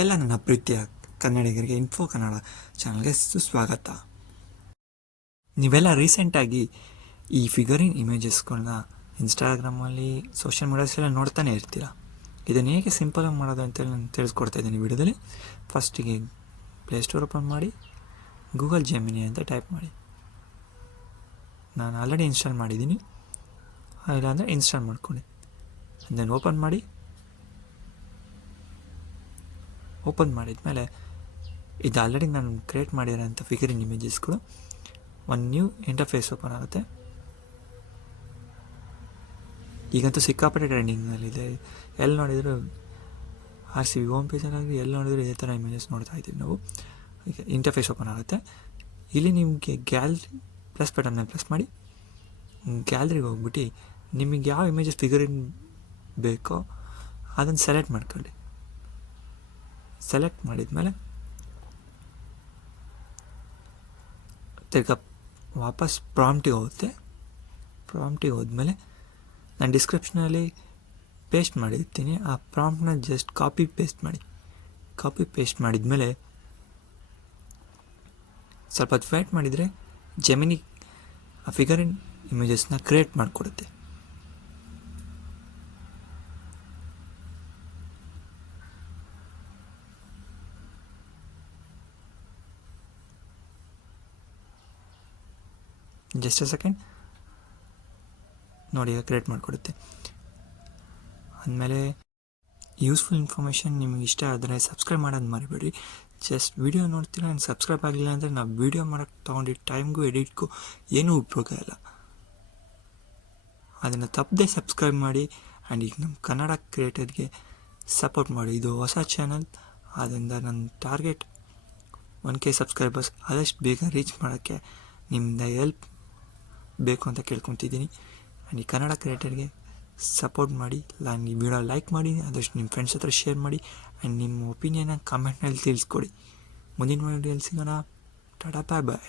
ಎಲ್ಲ ನನ್ನ ಪ್ರೀತಿಯ ಕನ್ನಡಿಗರಿಗೆ ಇನ್ಫೋ ಕನ್ನಡ ಚಾನಲ್ಗೆ ಸುಸ್ವಾಗತ. ನೀವೆಲ್ಲ ರೀಸೆಂಟಾಗಿ ಈ ಫಿಗರಿನ್ ಇಮೇಜಸ್ಗಳನ್ನ ಇನ್ಸ್ಟಾಗ್ರಾಮಲ್ಲಿ ಸೋಷಿಯಲ್ ಮೀಡಿಯಾಸೆಲ್ಲ ನೋಡ್ತಾನೆ ಇರ್ತೀರ. ಇದನ್ನು ಹೇಗೆ ಸಿಂಪಲಾಗಿ ಮಾಡೋದು ಅಂತೇಳಿ ನಾನು ತಿಳಿಸ್ಕೊಡ್ತಾ ಇದ್ದೀನಿ ವಿಡಿಯೋದಲ್ಲಿ. ಫಸ್ಟಿಗೆ ಪ್ಲೇಸ್ಟೋರ್ ಓಪನ್ ಮಾಡಿ ಗೂಗಲ್ ಜೆಮಿನಿ ಅಂತ ಟೈಪ್ ಮಾಡಿ. ನಾನು ಆಲ್ರೆಡಿ ಇನ್ಸ್ಟಾಲ್ ಮಾಡಿದ್ದೀನಿ, ಇಲ್ಲಾಂದರೆ ಇನ್ಸ್ಟಾಲ್ ಮಾಡ್ಕೊಳ್ಳಿ. ಅದನ್ನು ಓಪನ್ ಮಾಡಿದ್ಮೇಲೆ ಇದು ಆಲ್ರೆಡಿ ನಾನು ಕ್ರಿಯೇಟ್ ಮಾಡಿರೋಂಥ ಫಿಗರಿನ್ ಇಮೇಜಸ್ಗಳು ಒಂದು ನ್ಯೂ ಇಂಟರ್ಫೇಸ್ ಓಪನ್ ಆಗುತ್ತೆ. ಈಗಂತೂ ಸಿಕ್ಕಾಪಟ್ಟೆ ಟ್ರೆಂಡಿಂಗ್ನಲ್ಲಿದೆ. ಎಲ್ಲಿ ನೋಡಿದರೂ RCB ಹೋಮ್ ಪೇಜಲ್ಲಾಗಲಿ ಎಲ್ಲಿ ನೋಡಿದರೂ ಇದೇ ಥರ ಇಮೇಜಸ್ ನೋಡ್ತಾ ಇದ್ದೀವಿ ನಾವು. ಈಗ ಇಂಟರ್ಫೇಸ್ ಓಪನ್ ಆಗುತ್ತೆ. ಇಲ್ಲಿ ನಿಮಗೆ ಗ್ಯಾಲರಿ ಪ್ಲಸ್ ಬಟನ್ನ ಪ್ರೆಸ್ ಮಾಡಿ ಗ್ಯಾಲರಿಗೆ ಹೋಗ್ಬಿಟ್ಟು ನಿಮಗೆ ಯಾವ ಇಮೇಜಸ್ ಫಿಗರಿನ್ ಬೇಕೋ ಅದನ್ನು ಸೆಲೆಕ್ಟ್ ಮಾಡ್ಕೊಳ್ಳಿ. ಸೆಲೆಕ್ಟ್ ಮಾಡಿದ್ಮೇಲೆ ತಿರ್ಗಾ ವಾಪಸ್ ಪ್ರಾಂಪ್ಟಿಗೆ ಹೋಗುತ್ತೆ. ಪ್ರಾಂಪ್ಟಿಗೆ ಹೋದ್ಮೇಲೆ ನಾನು ಡಿಸ್ಕ್ರಿಪ್ಷನಲ್ಲಿ ಪೇಸ್ಟ್ ಮಾಡಿರ್ತೀನಿ. ಆ ಪ್ರಾಂಪ್ಟನ್ನ ಜಸ್ಟ್ ಕಾಪಿ ಪೇಸ್ಟ್ ಮಾಡಿದ್ಮೇಲೆ ಸ್ವಲ್ಪ ಹೊತ್ತು ವೇಟ್ ಮಾಡಿದರೆ ಜೆಮಿನಿ ಆ ಫಿಗರಿನ್ ಇಮೇಜಸ್ನ ಕ್ರಿಯೇಟ್ ಮಾಡಿಕೊಡುತ್ತೆ. ಜಸ್ಟ್ ಅ ಸೆಕೆಂಡ್ ನೋಡಿ, ಈಗ ಕ್ರಿಯೇಟ್ ಮಾಡಿಕೊಡುತ್ತೆ. ಆದಮೇಲೆ ಯೂಸ್ಫುಲ್ ಇನ್ಫಾರ್ಮೇಷನ್ ನಿಮಗೆ ಇಷ್ಟ ಆದರೆ ಸಬ್ಸ್ಕ್ರೈಬ್ ಮಾಡೋದು ಮರಿಬೇಡಿ. ಜಸ್ಟ್ ವಿಡಿಯೋ ನೋಡ್ತೀರಾ ಆ್ಯಂಡ್ ಸಬ್ಸ್ಕ್ರೈಬ್ ಆಗಲಿಲ್ಲ ಅಂದರೆ ನಾವು ವೀಡಿಯೋ ಮಾಡೋಕ್ಕೆ ತೊಗೊಂಡಿದ್ದು ಟೈಮ್ಗೂ ಎಡಿಟ್ಗೂ ಏನೂ ಉಪಯೋಗ ಇಲ್ಲ. ಅದನ್ನು ತಪ್ಪದೆ ಸಬ್ಸ್ಕ್ರೈಬ್ ಮಾಡಿ ಆ್ಯಂಡ್ ಈಗ ನಮ್ಮ ಕನ್ನಡ ಕ್ರಿಯೇಟರ್ಗೆ ಸಪೋರ್ಟ್ ಮಾಡಿ. ಇದು ಹೊಸ ಚಾನಲ್, ಆದ್ದರಿಂದ ನನ್ನ ಟಾರ್ಗೆಟ್ 1K ಸಬ್ಸ್ಕ್ರೈಬರ್ಸ್ ಆದಷ್ಟು ಬೇಗ ರೀಚ್ ಮಾಡೋಕ್ಕೆ ನಿಮ್ಮಿಂದ ಹೆಲ್ಪ್ ಬೇಕು ಅಂತ ಕೇಳ್ಕೊತಿದ್ದೀನಿ. ಆ್ಯಂಡ್ ಈ ಕನ್ನಡ ಕ್ರಿಯೇಟರ್ಗೆ ಸಪೋರ್ಟ್ ಮಾಡಿ. ಈ ವಿಡಿಯೋ ಲೈಕ್ ಮಾಡಿ, ಆದಷ್ಟು ನಿಮ್ಮ ಫ್ರೆಂಡ್ಸ್ ಹತ್ರ ಶೇರ್ ಮಾಡಿ ಆ್ಯಂಡ್ ನಿಮ್ಮ ಒಪಿನಿಯನ್ನ ಕಾಮೆಂಟ್ನಲ್ಲಿ ತಿಳಿಸ್ಕೊಡಿ. ಮುಂದಿನ ವಿಡಿಯೋಲಿ ಸಿಗೋಣ. ಟಾಟಾ, ಬಾಯ್ ಬಾಯ್.